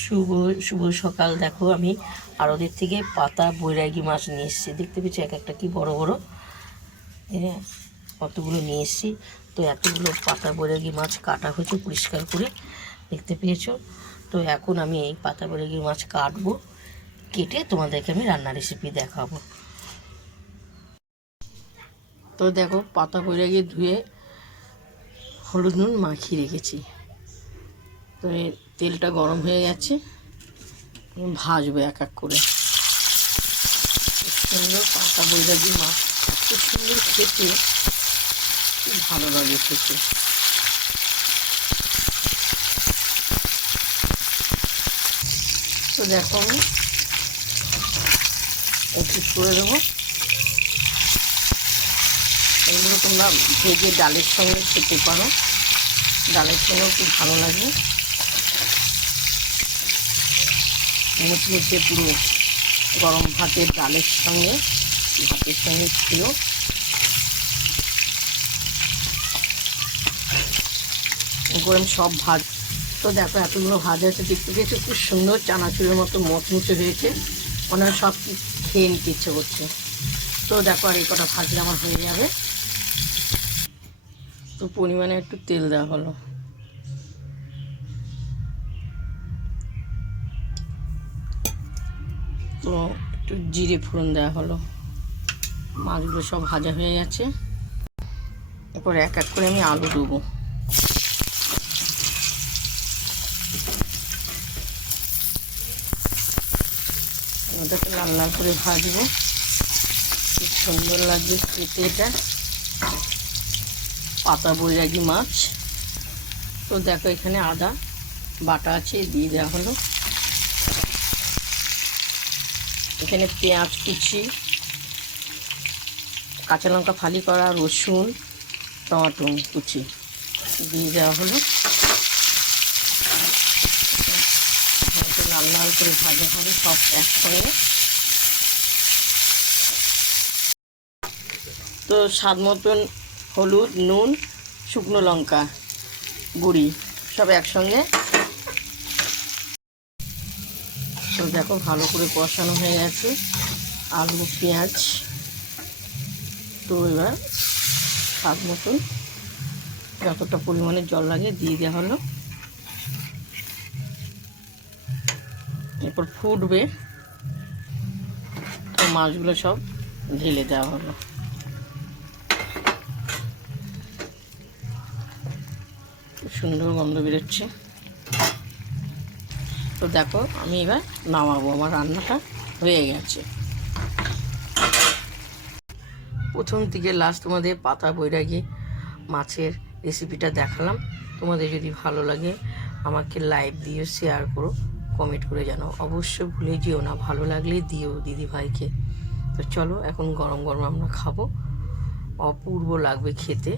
শুভ শুভ সকাল। দেখো আমি আড়তের থেকে পাতা বৈরাগী মাছ নিয়ে এসেছি। দেখতে পেয়েছি এক একটা কি বড় বড়, কতগুলো নিয়ে এসেছি। তো এতগুলো পাতা বৈরাগী মাছ কাটা হয়েছে পরিষ্কার করে, দেখতে পেয়েছো। তো এখন আমি এই পাতা বৈরাগী মাছ কাটবো, কেটে তোমাদেরকে আমি রান্নার রেসিপি দেখাবো। তো দেখো পাতা বৈরাগী ধুয়ে হলুদ নুন মাখিয়ে রেখেছি। তো তেলটা গরম হয়ে গেছে, ভাজবো এক এক করে। সুন্দর পাতা বৈরাগী মাছ, এত সুন্দর খেতে, খুব ভালো লাগে খেতে। তো দেখো আমি একটু করে দেবো। এগুলো তোমরা ভেজে ডালের সঙ্গে খেতে পারো, ডালের সঙ্গেও খুব ভালো লাগে। মুচমুচে পুরো গরম ভাতের ডালের সঙ্গে, ভাতের সঙ্গে ছিল। গরম সব ভাত। তো দেখো এতগুলো ভাজা হয়েছে, দেখতে পেয়েছো খুব সুন্দর চানাচুরের মতো মুচমুচে হয়েছে। মনে হয় সব খেয়ে নিতে ইচ্ছে করছে। তো দেখো আর এই কটা ভাজলে আমার হয়ে যাবে। তো পরিমাণে একটু তেল দেওয়া হলো, তো একটু জিরে ফোড়ন দেওয়া হলো। মাছগুলো সব ভাজা হয়ে গেছে। এরপর এক এক করে আমি আলু দেবো। ওটাকে লাল লাল করে ভাজবো, খুব সুন্দর লাগবে খেতে। এটা পাতা বৈরাগী মাছ। তো দেখো এখানে আদা বাটা আছে, দিয়ে দেওয়া হলো। এখানে পেঁয়াজ কুচি, কাঁচা লঙ্কা ফালি করা, রসুন, টমেটো কুচি দিয়ে দেওয়া হলো। লাল লাল করে ভাজা হবে সব একসঙ্গে। তো স্বাদ মতন হলুদ, নুন, শুকনো লঙ্কা গুঁড়ি সব একসঙ্গে। তো দেখো ভালো করে কষানো হয়ে গেছে আলু পেঁয়াজ। তো এবার স্বাদ মতন যতটা পরিমাণে জল লাগে দিয়ে দেওয়া হলো। এরপর ফুটবে, তো মাছগুলো সব ঢেলে দেওয়া হলো। খুব সুন্দর গন্ধ বেরোচ্ছে। তো দেখো আমি এবার নামাবো, আমার রান্নাটা হয়ে গেছে। প্রথম থেকে লাস্ট তোমাদের পাতা বৈরাগী মাছের রেসিপিটা দেখালাম। তোমাদের যদি ভালো লাগে আমাকে লাইক দিও, শেয়ার করো, কমেন্ট করে জানাও। অবশ্য ভুলে যেও না, ভালো লাগলে দিও দিদি ভাইকে। তো চলো এখন গরম গরম আমরা খাবো, অপূর্ব লাগবে খেতে।